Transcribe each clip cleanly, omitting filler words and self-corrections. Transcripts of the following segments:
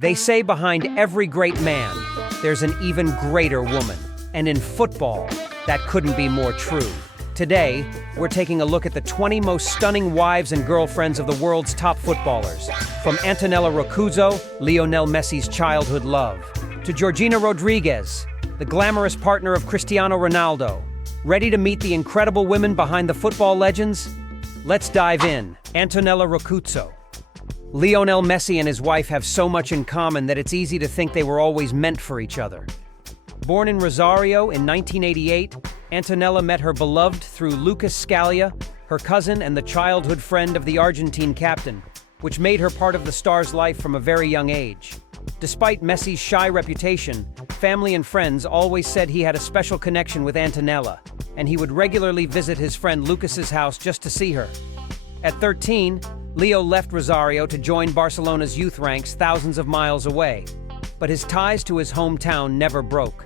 They say behind every great man, there's an even greater woman. And in football, that couldn't be more true. Today, we're taking a look at the 20 most stunning wives and girlfriends of the world's top footballers. From Antonella Ruto, Lionel Messi's childhood love, to Georgina Rodriguez, the glamorous partner of Cristiano Ronaldo. Ready to meet the incredible women behind the football legends? Let's dive in. Antonella Ruto. Lionel Messi and his wife have so much in common that it's easy to think they were always meant for each other. Born in Rosario in 1988, Antonella met her beloved through Lucas Scalia, her cousin and the childhood friend of the Argentine captain, which made her part of the star's life from a very young age. Despite Messi's shy reputation, family and friends always said he had a special connection with Antonella, and he would regularly visit his friend Lucas's house just to see her. At 13, Leo left Rosario to join Barcelona's youth ranks thousands of miles away, but his ties to his hometown never broke.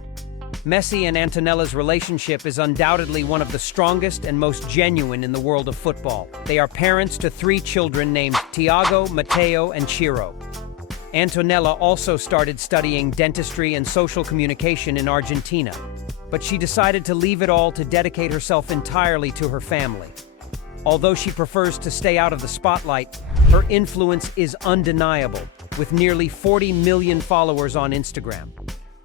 Messi and Antonella's relationship is undoubtedly one of the strongest and most genuine in the world of football. They are parents to 3 children named Thiago, Matteo, and Ciro. Antonella also started studying dentistry and social communication in Argentina, but she decided to leave it all to dedicate herself entirely to her family. Although she prefers to stay out of the spotlight, her influence is undeniable, with nearly 40 million followers on Instagram.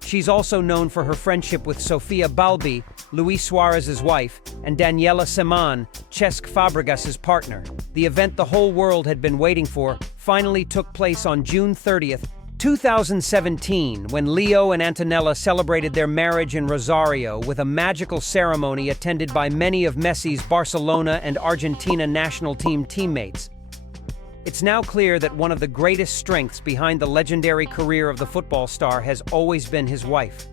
She's also known for her friendship with Sofia Balbi, Luis Suarez's wife, and Daniela Seman, Cesc Fabregas's partner. The event the whole world had been waiting for finally took place on June 30th, 2017, when Leo and Antonella celebrated their marriage in Rosario with a magical ceremony attended by many of Messi's Barcelona and Argentina national team teammates. It's now clear that one of the greatest strengths behind the legendary career of the football star has always been his wife,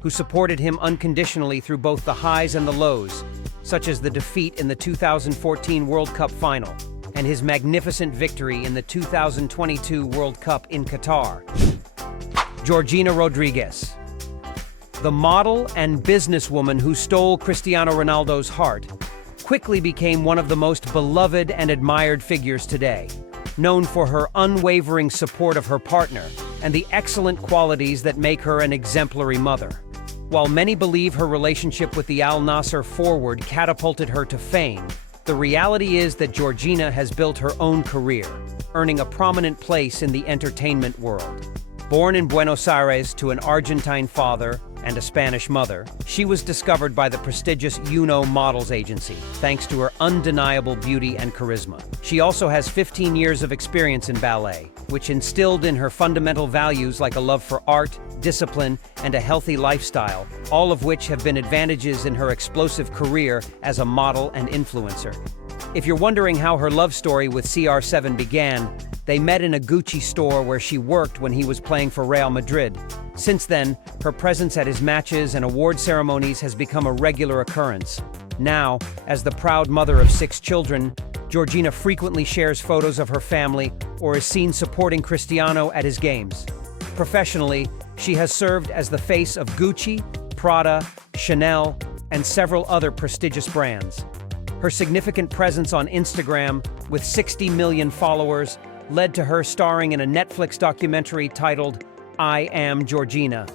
who supported him unconditionally through both the highs and the lows, such as the defeat in the 2014 World Cup final and his magnificent victory in the 2022 World Cup in Qatar. Georgina Rodriguez. The model and businesswoman who stole Cristiano Ronaldo's heart quickly became one of the most beloved and admired figures today, known for her unwavering support of her partner and the excellent qualities that make her an exemplary mother. While many believe her relationship with the Al Nassr forward catapulted her to fame, the reality is that Georgina has built her own career, earning a prominent place in the entertainment world. Born in Buenos Aires to an Argentine father and a Spanish mother, she was discovered by the prestigious Uno Models agency, thanks to her undeniable beauty and charisma. She also has 15 years of experience in ballet, which instilled in her fundamental values like a love for art, discipline, and a healthy lifestyle, all of which have been advantages in her explosive career as a model and influencer. If you're wondering how her love story with CR7 began, they met in a Gucci store where she worked when he was playing for Real Madrid. Since then, her presence at his matches and award ceremonies has become a regular occurrence. Now, as the proud mother of 6 children, Georgina frequently shares photos of her family or is seen supporting Cristiano at his games. Professionally, she has served as the face of Gucci, Prada, Chanel, and several other prestigious brands. Her significant presence on Instagram, with 60 million followers, led to her starring in a Netflix documentary titled I Am Georgina,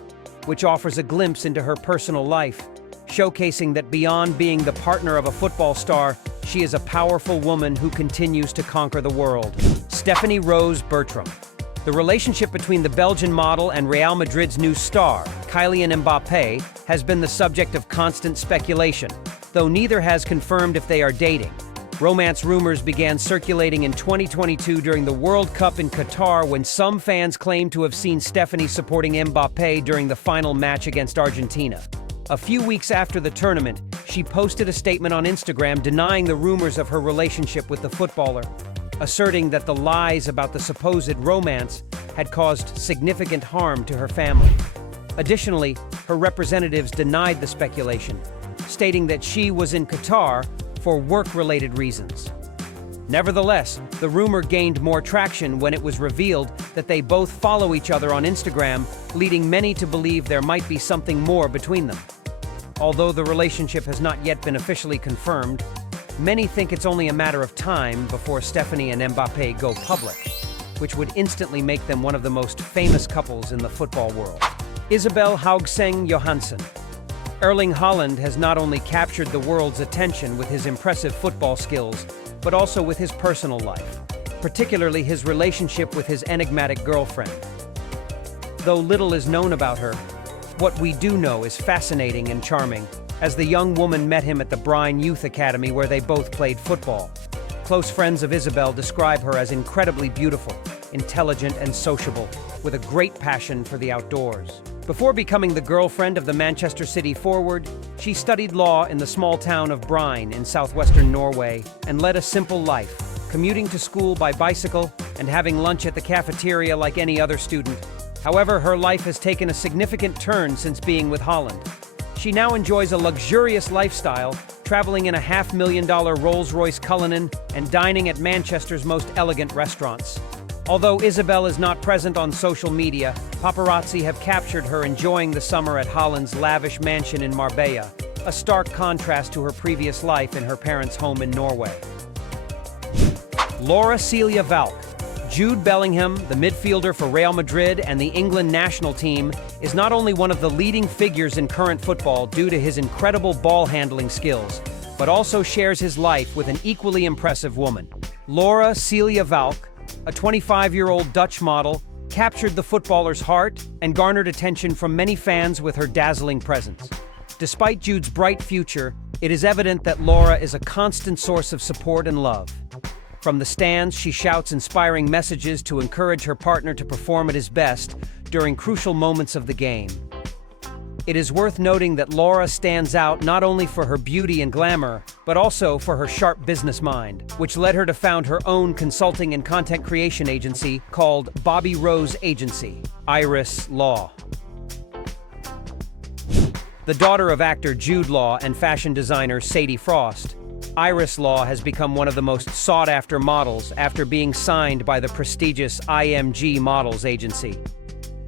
which offers a glimpse into her personal life, showcasing that beyond being the partner of a football star, she is a powerful woman who continues to conquer the world. Stephanie Rose Bertram. The relationship between the Belgian model and Real Madrid's new star, Kylian Mbappé, has been the subject of constant speculation, though neither has confirmed if they are dating. Romance rumors began circulating in 2022 during the World Cup in Qatar, when some fans claimed to have seen Stephanie supporting Mbappé during the final match against Argentina. A few weeks after the tournament, she posted a statement on Instagram denying the rumors of her relationship with the footballer, asserting that the lies about the supposed romance had caused significant harm to her family. Additionally, her representatives denied the speculation, stating that she was in Qatar for work-related reasons. Nevertheless, the rumor gained more traction when it was revealed that they both follow each other on Instagram, leading many to believe there might be something more between them. Although the relationship has not yet been officially confirmed, many think it's only a matter of time before Stephanie and Mbappé go public. which would instantly make them one of the most famous couples in the football world. Isabel Haugseng Johansson. Erling Haaland has not only captured the world's attention with his impressive football skills, but also with his personal life, particularly his relationship with his enigmatic girlfriend. Though little is known about her, what we do know is fascinating and charming, as the young woman met him at the Brine Youth Academy where they both played football. Close friends of Isabel describe her as incredibly beautiful, intelligent and sociable, with a great passion for the outdoors. Before becoming the girlfriend of the Manchester City forward, she studied law in the small town of Brine in southwestern Norway and led a simple life, commuting to school by bicycle and having lunch at the cafeteria like any other student. However, her life has taken a significant turn since being with Haaland. She now enjoys a luxurious lifestyle, traveling in a $500,000 Rolls-Royce Cullinan and dining at Manchester's most elegant restaurants. Although Isabel is not present on social media, paparazzi have captured her enjoying the summer at Haaland's lavish mansion in Marbella, a stark contrast to her previous life in her parents' home in Norway. Laura Celia Valk. Jude Bellingham, the midfielder for Real Madrid and the England national team, is not only one of the leading figures in current football due to his incredible ball-handling skills, but also shares his life with an equally impressive woman. Laura Celia Valk, a 25-year-old Dutch model, captured the footballer's heart and garnered attention from many fans with her dazzling presence. Despite Jude's bright future, it is evident that Laura is a constant source of support and love. From the stands, she shouts inspiring messages to encourage her partner to perform at his best during crucial moments of the game. It is worth noting that Laura stands out not only for her beauty and glamour, but also for her sharp business mind, which led her to found her own consulting and content creation agency called Bobby Rose Agency, Iris Law. The daughter of actor Jude Law and fashion designer Sadie Frost, Iris Law has become one of the most sought-after models after being signed by the prestigious IMG Models Agency.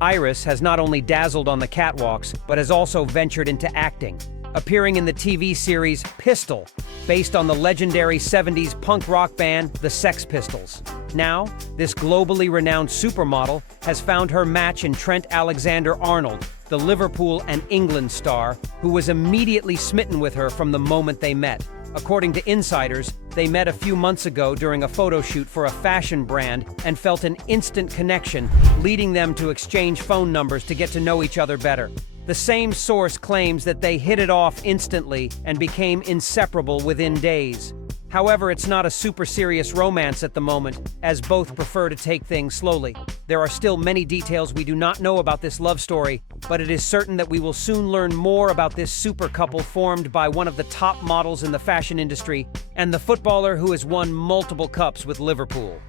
Iris has not only dazzled on the catwalks, but has also ventured into acting, appearing in the TV series Pistol, based on the legendary 70s punk rock band the Sex Pistols. Now, this globally renowned supermodel has found her match in Trent Alexander-Arnold, the Liverpool and England star, who was immediately smitten with her from the moment they met. According to insiders, they met a few months ago during a photo shoot for a fashion brand and felt an instant connection, leading them to exchange phone numbers to get to know each other better. The same source claims that they hit it off instantly and became inseparable within days. However, it's not a super serious romance at the moment, as both prefer to take things slowly. There are still many details we do not know about this love story, but it is certain that we will soon learn more about this super couple formed by one of the top models in the fashion industry and the footballer who has won multiple cups with Liverpool.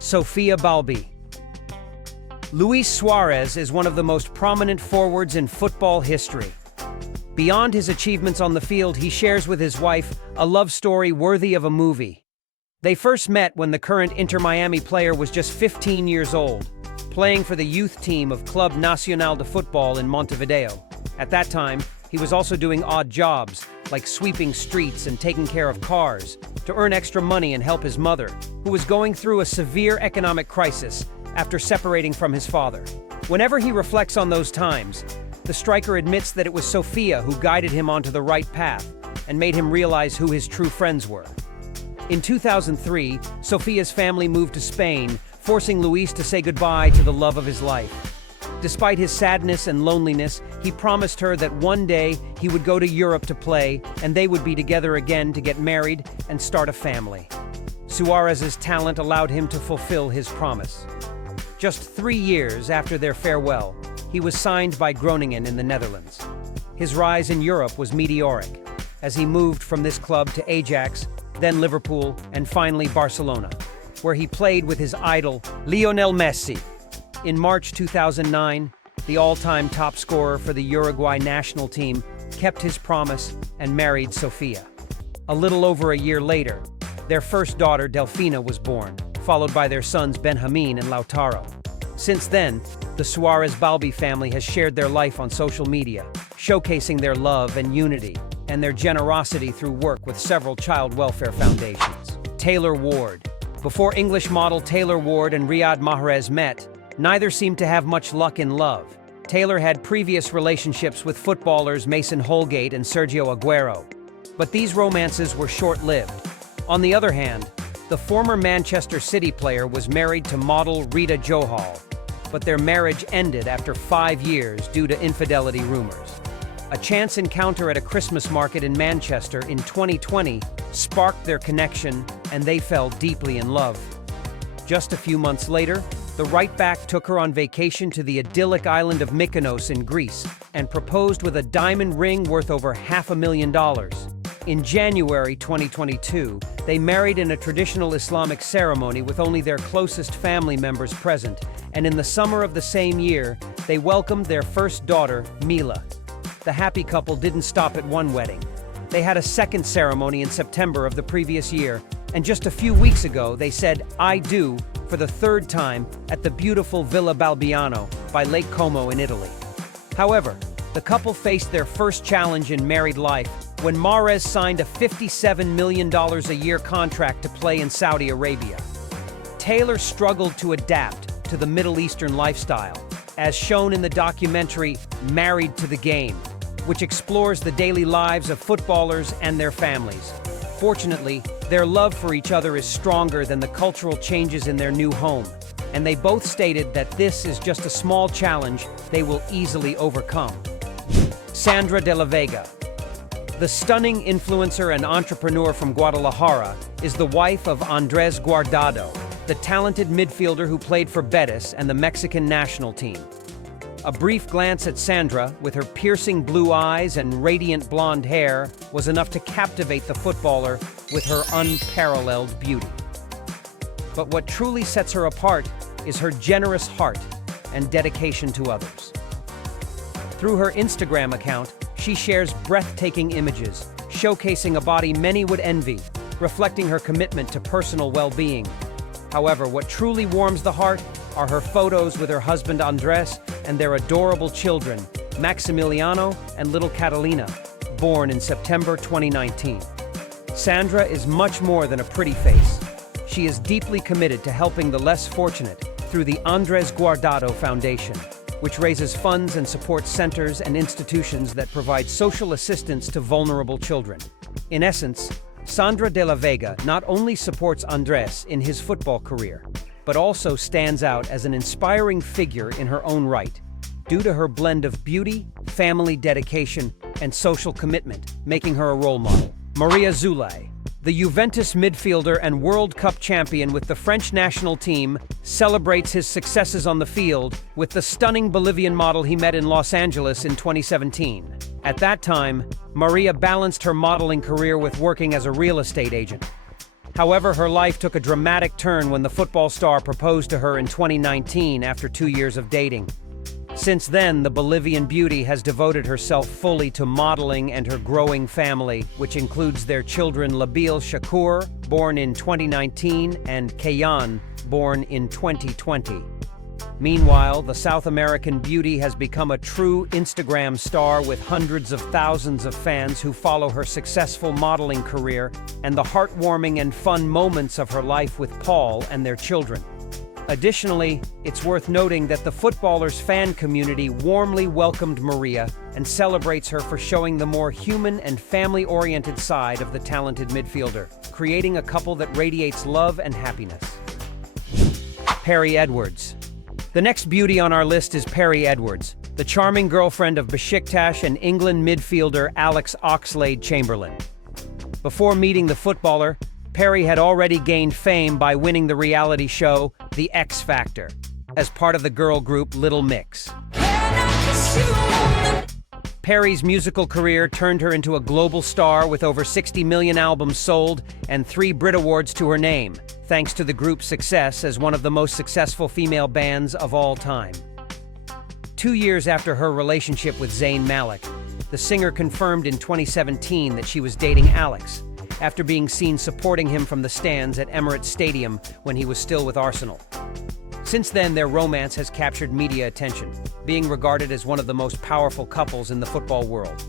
Sofia Balbi. Luis Suarez is one of the most prominent forwards in football history. Beyond his achievements on the field, he shares with his wife a love story worthy of a movie. They first met when the current Inter Miami player was just 15 years old, playing for the youth team of Club Nacional de Football in Montevideo. At that time, he was also doing odd jobs, like sweeping streets and taking care of cars, to earn extra money and help his mother, who was going through a severe economic crisis after separating from his father. Whenever he reflects on those times, the striker admits that it was Sofia who guided him onto the right path and made him realize who his true friends were. In 2003, Sofia's family moved to Spain, forcing Luis to say goodbye to the love of his life. Despite his sadness and loneliness, he promised her that one day he would go to Europe to play and they would be together again to get married and start a family. Suarez's talent allowed him to fulfill his promise. Just 3 years after their farewell, he was signed by Groningen in the Netherlands. His rise in Europe was meteoric, as he moved from this club to Ajax, then Liverpool, and finally Barcelona, where he played with his idol, Lionel Messi. In March 2009, the all-time top scorer for the Uruguay national team kept his promise and married Sofia. A little over a year later, their first daughter, Delfina, was born, followed by their sons Benjamin and Lautaro. Since then, the Suarez Balbi family has shared their life on social media, showcasing their love and unity, and their generosity through work with several child welfare foundations. Taylor Ward. Before English model Taylor Ward and Riyad Mahrez met, neither seemed to have much luck in love. Taylor had previous relationships with footballers Mason Holgate and Sergio Aguero, but these romances were short-lived. On the other hand, the former Manchester City player was married to model Rita Johal, but their marriage ended after 5 years due to infidelity rumors. A chance encounter at a Christmas market in Manchester in 2020 sparked their connection, and they fell deeply in love. Just a few months later, the right-back took her on vacation to the idyllic island of Mykonos in Greece and proposed with a diamond ring worth over $500,000. In January 2022, they married in a traditional Islamic ceremony with only their closest family members present, and in the summer of the same year, they welcomed their first daughter, Mila. The happy couple didn't stop at one wedding. They had a second ceremony in September of the previous year, and just a few weeks ago, they said "I do" for the third time at the beautiful Villa Balbiano by Lake Como in Italy. However, the couple faced their first challenge in married life when Mahrez signed a $57 million a year contract to play in Saudi Arabia. Taylor struggled to adapt to the Middle Eastern lifestyle, as shown in the documentary Married to the Game, which explores the daily lives of footballers and their families. Fortunately, their love for each other is stronger than the cultural changes in their new home, and they both stated that this is just a small challenge they will easily overcome. Sandra Dea. The stunning influencer and entrepreneur from Guadalajara is the wife of Andrés Guardado, the talented midfielder who played for Betis and the Mexican national team. A brief glance at Sandra, with her piercing blue eyes and radiant blonde hair, was enough to captivate the footballer with her unparalleled beauty. But what truly sets her apart is her generous heart and dedication to others. Through her Instagram account, she shares breathtaking images, showcasing a body many would envy, reflecting her commitment to personal well-being. However, what truly warms the heart are her photos with her husband Andres and their adorable children, Maximiliano and little Catalina, born in September 2019. Sandra is much more than a pretty face. She is deeply committed to helping the less fortunate through the Andrés Guardado Foundation, which raises funds and supports centers and institutions that provide social assistance to vulnerable children. In essence, Sandra Dea not only supports Andrés in his football career, but also stands out as an inspiring figure in her own right, due to her blend of beauty, family dedication, and social commitment, making her a role model. Maria Zulay, the Juventus midfielder and World Cup champion with the French national team, celebrates his successes on the field with the stunning Bolivian model he met in Los Angeles in 2017. At that time, Maria balanced her modeling career with working as a real estate agent. However, her life took a dramatic turn when the football star proposed to her in 2019 after 2 years of dating. Since then, the Bolivian beauty has devoted herself fully to modeling and her growing family, which includes their children Labil Shakur, born in 2019, and Kayan, born in 2020. Meanwhile, the South American beauty has become a true Instagram star with hundreds of thousands of fans who follow her successful modeling career and the heartwarming and fun moments of her life with Paul and their children. Additionally, it's worth noting that the footballer's fan community warmly welcomed Maria and celebrates her for showing the more human and family-oriented side of the talented midfielder, creating a couple that radiates love and happiness. Perry Edwards. The next beauty on our list is Perry Edwards, the charming girlfriend of Besiktas and England midfielder Alex Oxlade-Chamberlain. Before meeting the footballer, Perry had already gained fame by winning the reality show The X Factor as part of the girl group Little Mix. Perry's musical career turned her into a global star with over 60 million albums sold and 3 Brit Awards to her name, thanks to the group's success as one of the most successful female bands of all time. 2 years after her relationship with Zayn Malik, the singer confirmed in 2017 that she was dating Alex, after being seen supporting him from the stands at Emirates Stadium when he was still with Arsenal. Since then, their romance has captured media attention, being regarded as one of the most powerful couples in the football world.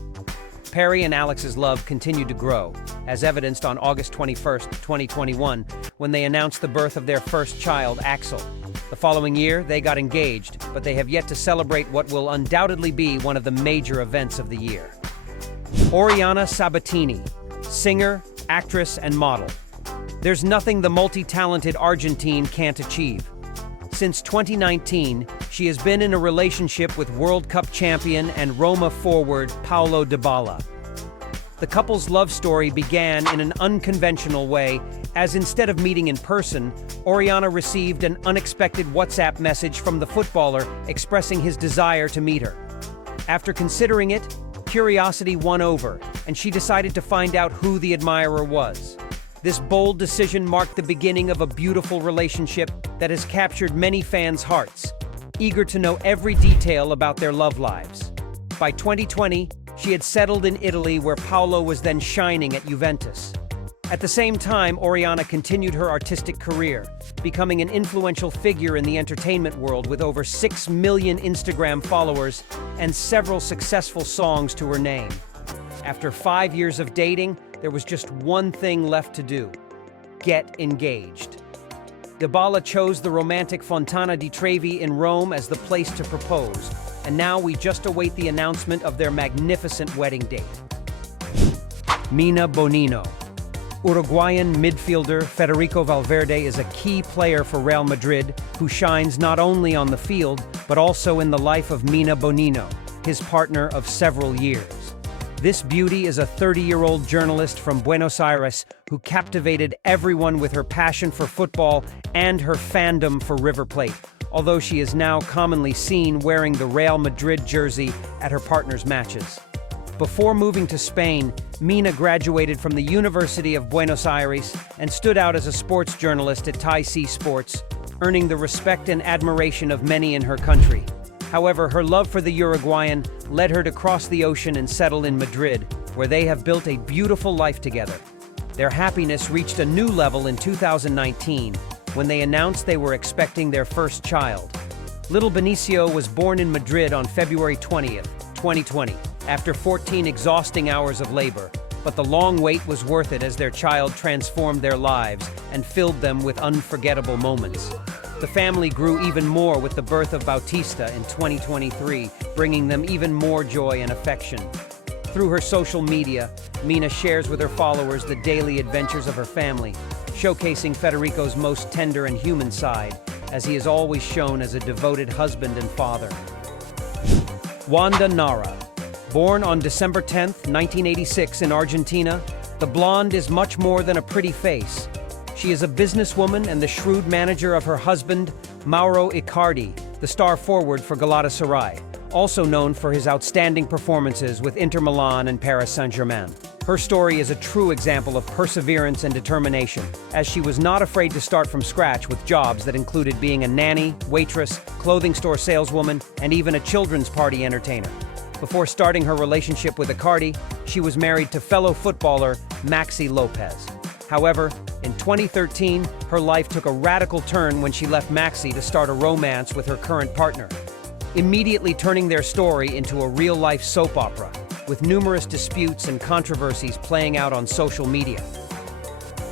Perry and Alex's love continued to grow, as evidenced on August 21st, 2021, when they announced the birth of their first child, Axel. The following year, they got engaged, but they have yet to celebrate what will undoubtedly be one of the major events of the year. Oriana Sabatini, singer, actress, and model. There's nothing the multi-talented Argentine can't achieve. Since 2019, she has been in a relationship with World Cup champion and Roma forward Paulo Dybala. The couple's love story began in an unconventional way, as instead of meeting in person, Oriana received an unexpected WhatsApp message from the footballer expressing his desire to meet her. After considering it, curiosity won over, and she decided to find out who the admirer was. This bold decision marked the beginning of a beautiful relationship that has captured many fans' hearts, eager to know every detail about their love lives. By 2020, she had settled in Italy, where Paulo was then shining at Juventus. At the same time, Oriana continued her artistic career, becoming an influential figure in the entertainment world with over 6 million Instagram followers and several successful songs to her name. After 5 years of dating, there was just one thing left to do: get engaged. Dybala chose the romantic Fontana di Trevi in Rome as the place to propose, and now we just await the announcement of their magnificent wedding date. Mina Bonino. Uruguayan midfielder Federico Valverde is a key player for Real Madrid, who shines not only on the field, but also in the life of Mina Bonino, his partner of several years. This beauty is a 30-year-old journalist from Buenos Aires who captivated everyone with her passion for football and her fandom for River Plate, although she is now commonly seen wearing the Real Madrid jersey at her partner's matches. Before moving to Spain, Mina graduated from the University of Buenos Aires and stood out as a sports journalist at Thai Sea Sports, earning the respect and admiration of many in her country. However, her love for the Uruguayan led her to cross the ocean and settle in Madrid, where they have built a beautiful life together. Their happiness reached a new level in 2019, when they announced they were expecting their first child. Little Benicio was born in Madrid on February 20th, 2020, after 14 exhausting hours of labor, but the long wait was worth it as their child transformed their lives and filled them with unforgettable moments. The family grew even more with the birth of Bautista in 2023, bringing them even more joy and affection. Through her social media, Mina shares with her followers the daily adventures of her family, showcasing Federico's most tender and human side, as he is always shown as a devoted husband and father. Wanda Nara. Born on December 10, 1986 in Argentina, the blonde is much more than a pretty face. She is a businesswoman and the shrewd manager of her husband, Mauro Icardi, the star forward for Galatasaray, also known for his outstanding performances with Inter Milan and Paris Saint-Germain. Her story is a true example of perseverance and determination, as she was not afraid to start from scratch with jobs that included being a nanny, waitress, clothing store saleswoman, and even a children's party entertainer. Before starting her relationship with Icardi, she was married to fellow footballer Maxi Lopez. However, in 2013, her life took a radical turn when she left Maxi to start a romance with her current partner, immediately turning their story into a real-life soap opera, with numerous disputes and controversies playing out on social media.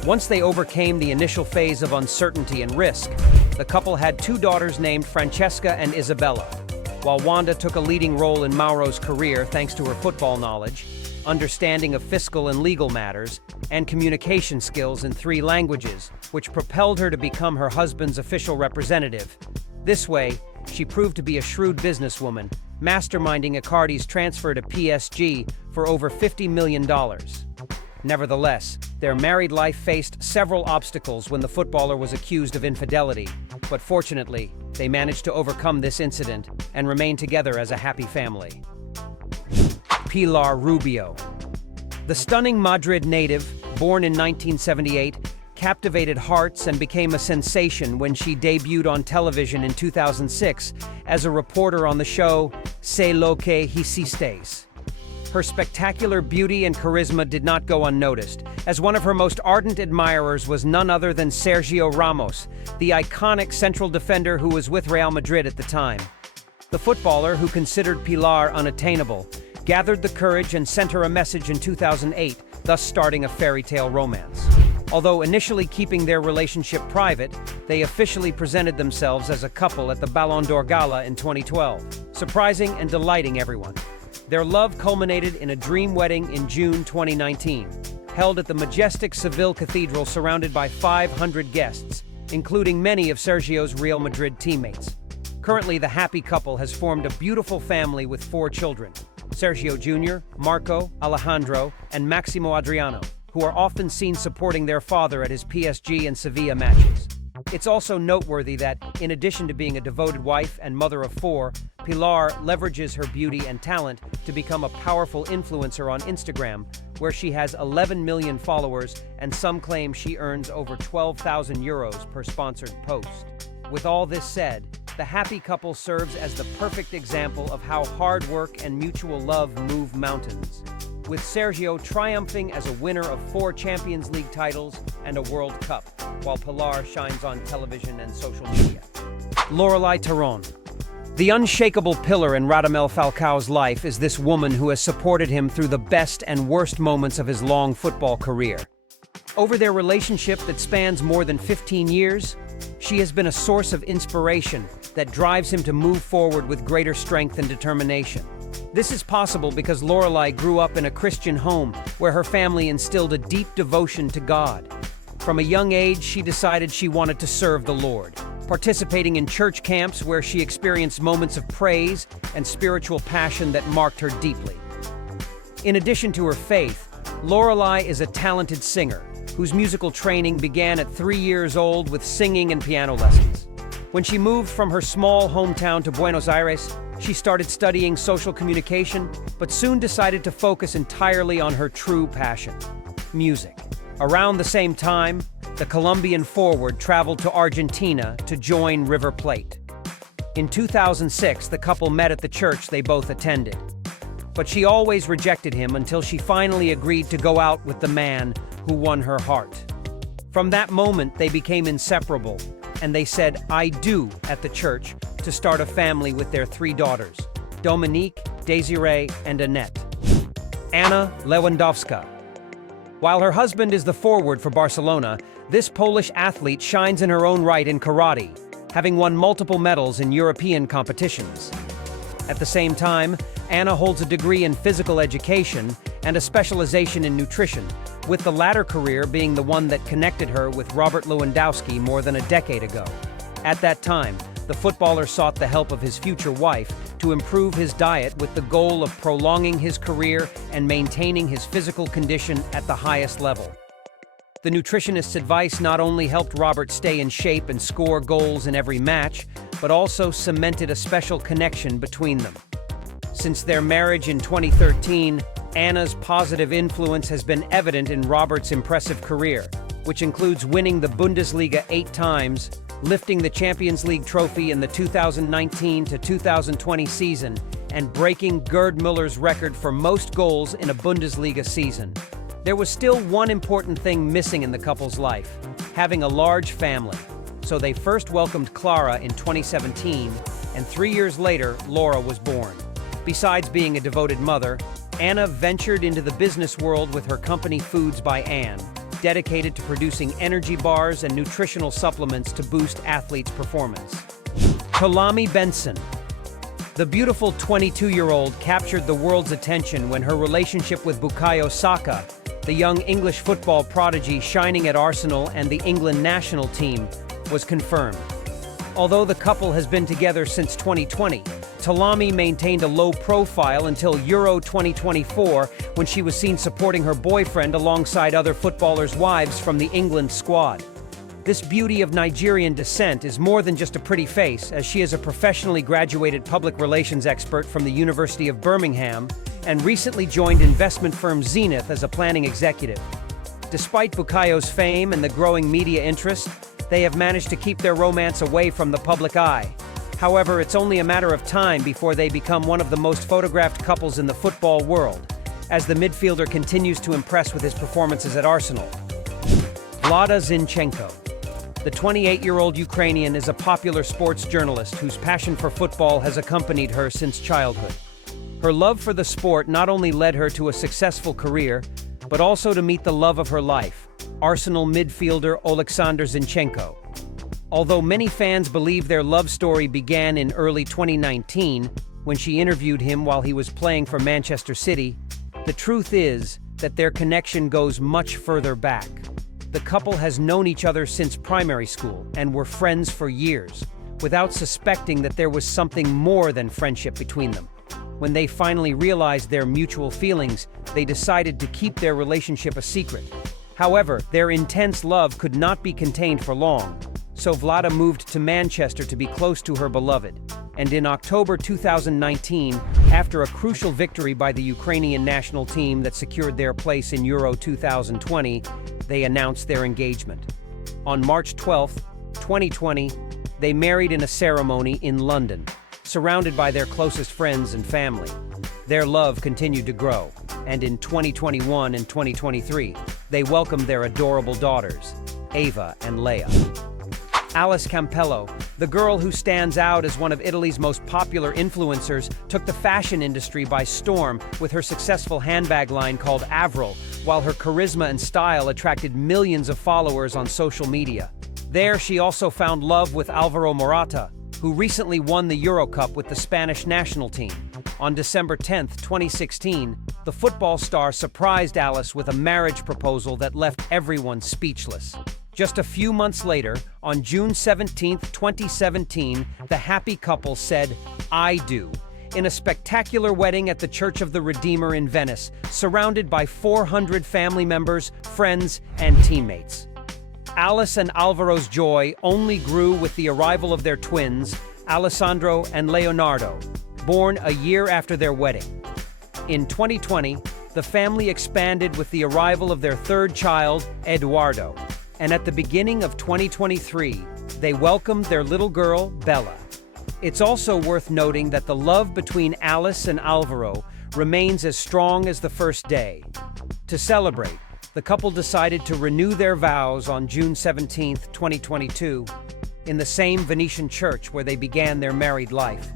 Once they overcame the initial phase of uncertainty and risk, the couple had 2 daughters named Francesca and Isabella. While Wanda took a leading role in Mauro's career thanks to her football knowledge, understanding of fiscal and legal matters, and communication skills in 3 languages, which propelled her to become her husband's official representative. This way, she proved to be a shrewd businesswoman, masterminding Icardi's transfer to PSG for over $50 million. Nevertheless, their married life faced several obstacles when the footballer was accused of infidelity, but fortunately, they managed to overcome this incident and remain together as a happy family. Pilar Rubio. The stunning Madrid native, born in 1978, captivated hearts and became a sensation when she debuted on television in 2006 as a reporter on the show Sé lo que hicisteis. Her spectacular beauty and charisma did not go unnoticed, as one of her most ardent admirers was none other than Sergio Ramos, the iconic central defender who was with Real Madrid at the time. The footballer, who considered Pilar unattainable, gathered the courage and sent her a message in 2008, thus starting a fairy tale romance. Although initially keeping their relationship private, they officially presented themselves as a couple at the Ballon d'Or Gala in 2012, surprising and delighting everyone. Their love culminated in a dream wedding in June 2019, held at the majestic Seville Cathedral surrounded by 500 guests, including many of Sergio's Real Madrid teammates. Currently, the happy couple has formed a beautiful family with 4 children: Sergio Jr., Marco, Alejandro, and Maximo Adriano, who are often seen supporting their father at his PSG and Sevilla matches. It's also noteworthy that, in addition to being a devoted wife and mother of 4, Pilar leverages her beauty and talent to become a powerful influencer on Instagram, where she has 11 million followers, and some claim she earns over 12,000 euros per sponsored post. With all this said, the happy couple serves as the perfect example of how hard work and mutual love move mountains, with Sergio triumphing as a winner of 4 Champions League titles and a World Cup, while Pilar shines on television and social media. Lorelai Taron. The unshakable pillar in Radamel Falcao's life is this woman who has supported him through the best and worst moments of his long football career. Over their relationship that spans more than 15 years, she has been a source of inspiration that drives him to move forward with greater strength and determination. This is possible because Lorelai grew up in a Christian home where her family instilled a deep devotion to God. From a young age, she decided she wanted to serve the Lord, participating in church camps where she experienced moments of praise and spiritual passion that marked her deeply. In addition to her faith, Lorelai is a talented singer whose musical training began at 3 years old with singing and piano lessons. When she moved from her small hometown to Buenos Aires, she started studying social communication, but soon decided to focus entirely on her true passion: music. Around the same time, the Colombian forward traveled to Argentina to join River Plate. In 2006, the couple met at the church they both attended. But she always rejected him until she finally agreed to go out with the man who won her heart. From that moment, they became inseparable, and they said "I do" at the church to start a family with their 3 daughters: Dominique, Desiree, and Annette. Anna Lewandowska. While her husband is the forward for Barcelona, this Polish athlete shines in her own right in karate, having won multiple medals in European competitions. At the same time, Anna holds a degree in physical education and a specialization in nutrition, with the latter career being the one that connected her with Robert Lewandowski more than a decade ago. At that time, the footballer sought the help of his future wife to improve his diet with the goal of prolonging his career and maintaining his physical condition at the highest level. The nutritionist's advice not only helped Robert stay in shape and score goals in every match, but also cemented a special connection between them. Since their marriage in 2013, Anna's positive influence has been evident in Robert's impressive career, which includes winning the Bundesliga 8 times, lifting the Champions League trophy in the 2019 to 2020 season, and breaking Gerd Muller's record for most goals in a Bundesliga season. There was still one important thing missing in the couple's life: having a large family. So they first welcomed Clara in 2017, and 3 years later, Laura was born. Besides being a devoted mother, Anna ventured into the business world with her company Foods by Ann, dedicated to producing energy bars and nutritional supplements to boost athletes' performance. Tolami Benson. The beautiful 22-year-old captured the world's attention when her relationship with Bukayo Saka, the young English football prodigy shining at Arsenal and the England national team, was confirmed. Although the couple has been together since 2020, Tolami maintained a low profile until Euro 2024, when she was seen supporting her boyfriend alongside other footballers' wives from the England squad. This beauty of Nigerian descent is more than just a pretty face, as she is a professionally graduated public relations expert from the University of Birmingham and recently joined investment firm Zenith as a planning executive. Despite Bukayo's fame and the growing media interest, they have managed to keep their romance away from the public eye. However, it's only a matter of time before they become one of the most photographed couples in the football world, as the midfielder continues to impress with his performances at Arsenal. Vlada Zenchenko. The 28-year-old Ukrainian is a popular sports journalist whose passion for football has accompanied her since childhood. Her love for the sport not only led her to a successful career, but also to meet the love of her life, Arsenal midfielder Alexander Zenchenko. Although many fans believe their love story began in early 2019, when she interviewed him while he was playing for Manchester City, the truth is that their connection goes much further back. The couple has known each other since primary school and were friends for years, without suspecting that there was something more than friendship between them. When they finally realized their mutual feelings, they decided to keep their relationship a secret. However, their intense love could not be contained for long, so Vlada moved to Manchester to be close to her beloved. And in October 2019, after a crucial victory by the Ukrainian national team that secured their place in Euro 2020, they announced their engagement. On March 12, 2020, they married in a ceremony in London, surrounded by their closest friends and family. Their love continued to grow, and in 2021 and 2023, they welcomed their adorable daughters, Ava and Leia. Alice Campello, the girl who stands out as one of Italy's most popular influencers, took the fashion industry by storm with her successful handbag line called Avril, while her charisma and style attracted millions of followers on social media. There, she also found love with Alvaro Morata, who recently won the Euro Cup with the Spanish national team. On December 10, 2016, the football star surprised Alice with a marriage proposal that left everyone speechless. Just a few months later, on June 17, 2017, the happy couple said, "I do," in a spectacular wedding at the Church of the Redeemer in Venice, surrounded by 400 family members, friends, and teammates. Alice and Alvaro's joy only grew with the arrival of their twins, Alessandro and Leonardo, born a year after their wedding. In 2020, the family expanded with the arrival of their third child, Eduardo, and at the beginning of 2023, they welcomed their little girl, Bella. It's also worth noting that the love between Alice and Alvaro remains as strong as the first day. To celebrate, the couple decided to renew their vows on June 17, 2022, in the same Venetian church where they began their married life,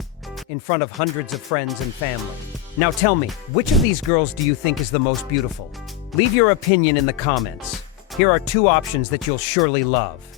in front of hundreds of friends and family. Now tell me, which of these girls do you think is the most beautiful? Leave your opinion in the comments. Here are two options that you'll surely love.